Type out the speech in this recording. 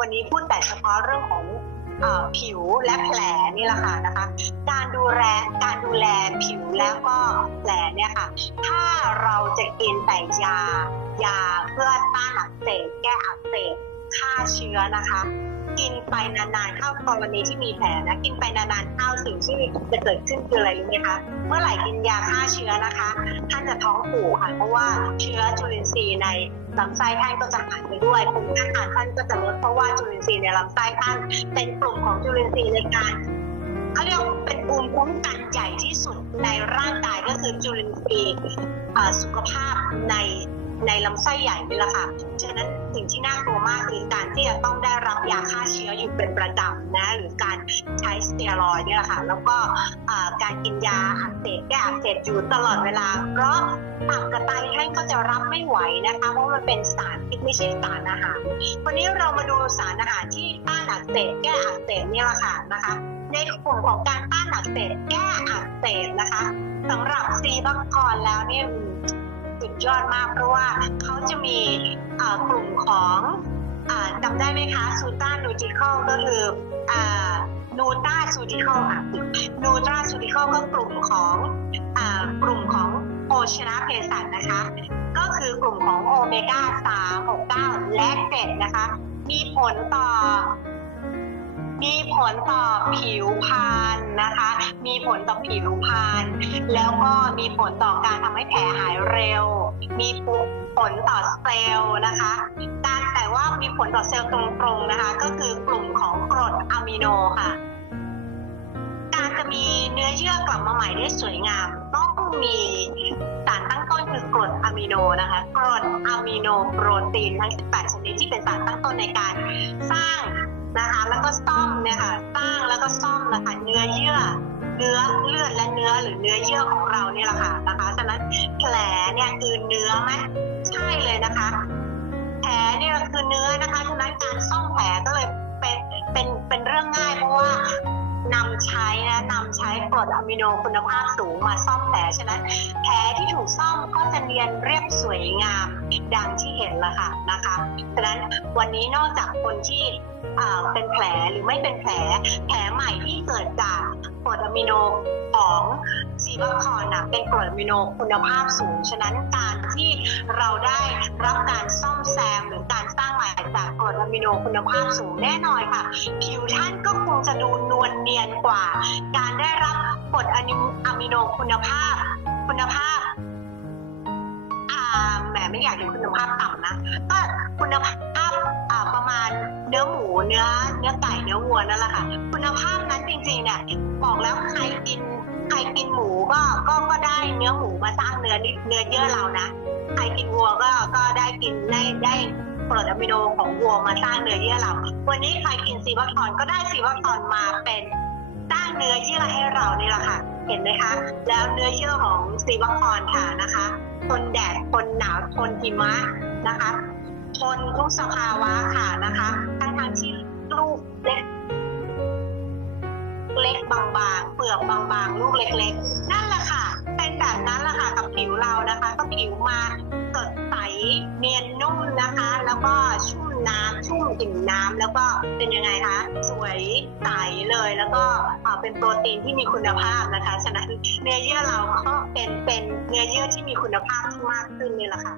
วันนี้พูดแต่เฉพาะเรื่องของผิวและแผลนี่แหละค่ะนะคะ การดูแลการดูแลผิวแล้วก็แผลเนี่ยค่ะ ถ้าเราจะกินแต่ยายาเพื่อต้านอักเสบแก้อักเสบฆ่าื้อนะคะ กินไปนานๆเข้ากรณีที่มีแผลนะกินไปนานๆเข้าสิ่งที่จะเกิดขึ้นคืออะไรรู้ไหมคะเมื่อไหร่กินยาฆ่าเชื้อนะคะ ท่านจะท้องผูกค่ะเพราะว่าเชื้อจุลินทรีย์ในลำไส้ท่านก็จะหายไปด้วยภูมิต้านทานท่านก็จะลดเพราะว่าจุลินทรีย์ในลำไส้ท่านเป็นกลุ่มของจุลินทรีย์ในการเขาเรียกเป็นภูมิคุ้มกันใหญ่ที่สุดในร่างกายก็คือจุลินทรีย์สุขภาพในในลำไส้ใหญ่นี่แหละค่ะ ฉะนั้นสิ่งที่น่ากลัวมากคือก ที่จะต้องได้รับยาฆ่าเชื้ออยู่เป็นประจำนะหรือการใช้สเตียรอยด์เนี่ยแหละค่ะแล้วก็การกินยาอักเสบแก้อักเสบอยู่ตลอดเวลา เพราะตับกระไตท่านก็จะรับไม่ไหวนะคะเพราะมันเป็นสารพิษไม่ใช่สารอาหารวันนี้เรามาดูสารอาหารที่ต้านอักเสบแก้อักเสบเนี่ยแหละค่ะนะคะในกลุ่มของการต้านอักเสบแก้อักเสบนะคะสำหรับซีบัคคอนแล้วเนี่ยสุดยอดมากเพราะว่าเขาจะมีกลุ่มของ จำได้ไหมคะซูต้านูติคอลก็คืออ่านูต้าซูติคอลค่ะนูตราซูติคอลก็กลุ่มของอ่ากลุ่มของโภชนะเภสัชนะคะ ก็คือกลุ่มของโอเมก้า3 6 9และ7นะคะ มีผลต่อ มีผลต่อผิวพรรณนะคะ มีผลต่อผิวพรรณแล้วก็มีผลต่อการทำให้แผลหายเร็ว มีผลต่อเซลล์นะคะ การแต่ ผลต่อเซลล์ตรงๆนะคะ ก็คือกลุ่มของกรดอะมิโนค่ะ การจะมีเนื้อเยื่อกลับมาใหม่ได้สวยงาม ต้องมีสารตั้งต้นคือกรดอะมิโนนะคะกรดอะมิโนโปรตีนทั้ง 18 ชนิดที่เป็นสารตั้งต้นในการสร้างนะคะแล้วก็ซ่อมเนี่ยค่ะสร้างแล้วก็ซ่อมนะคะเนื้อเยื่อเนื้อเลือดและเนื้อหรือเนื้อเยื่อของเราเนี่ยแหละค่ะนะคะฉะนั้นแผลเนี่ยคือเนื้อไหมใช่เลยนะคะ อะมิโนคุณภาพสูงมาซ่อมแผลฉะนั้นแผลที่ถูกซ่อมก็จะเนียนเรียบสวยงามดังที่เห็นละค่ะนะคะฉะนั้นวันนี้นอกจากคนที่เป็นแผลหรือไม่เป็นแผลแผลใหม่ที่เกิดจากกรดอะมิโนของซีบัคคอนนะเป็นกรดอะมิโนคุณภาพสูง ฉะนั้นการที่เราได้รับการซ่อมแซมหรือการสร้างใหม่จากกรดอะมิโนคุณภาพสูงแน่นอนค่ะ ผิวท่านก็คงจะดูนวลเนียนกว่า การได้รับ กรดอะมิโนคุณภาพ คุณภาพอ่าแหมไม่อยากดูคุณภาพต่ำนะก็คุณภาพอ่าประมาณเนื้อหมูเนื้อ เนื้อไก่เนื้อวัวนั่นแหละค่ะคุณภาพนั้นจริงๆเนี่ยบอกแล้วใครกินใครกินหมูก็ก็ก็ได้เนื้อหมูมาสร้างเนื้อนิเนื้อเยื่อเรานะใครกินวัวก็ก็ได้กินได้ได้กรดอะมิโนของวัวมาสร้างเนื้อเยื่อเรา วันนี้ใครกินซีวัคทอนก็ได้ซีวัคทอนมาเป็น เนื้อเยื่อให้เรานี่แหละค่ะ เห็นไหมคะ แล้วเนื้อเยื่อของซีวัคอนค่ะนะคะทนแดดทนหนาวทนหิมะนะคะทนทุกสภาวะค่ะนะคะทั้งทั้งที่ลูกเล็กเล็กบางๆ เปลือกบางๆ ลูกเล็กๆ นั่นแหละค่ะ เป็นแบบนั้นแหละค่ะกับผิวเรานะคะ ก็ผิวมาสดใสเนียนนุ่มนะคะ แล้วก็ชุ่ม น้ำชุ่มอิ่มน้ำแล้วก็เป็นยังไงคะสวยใสเลย แล้วก็เอ่อเป็นโปรตีนที่มีคุณภาพนะคะ ฉะนั้นเนื้อเยื่อเราก็เป็นเป็นเนื้อเยื่อที่มีคุณภาพที่มากขึ้นนี่แหละค่ะ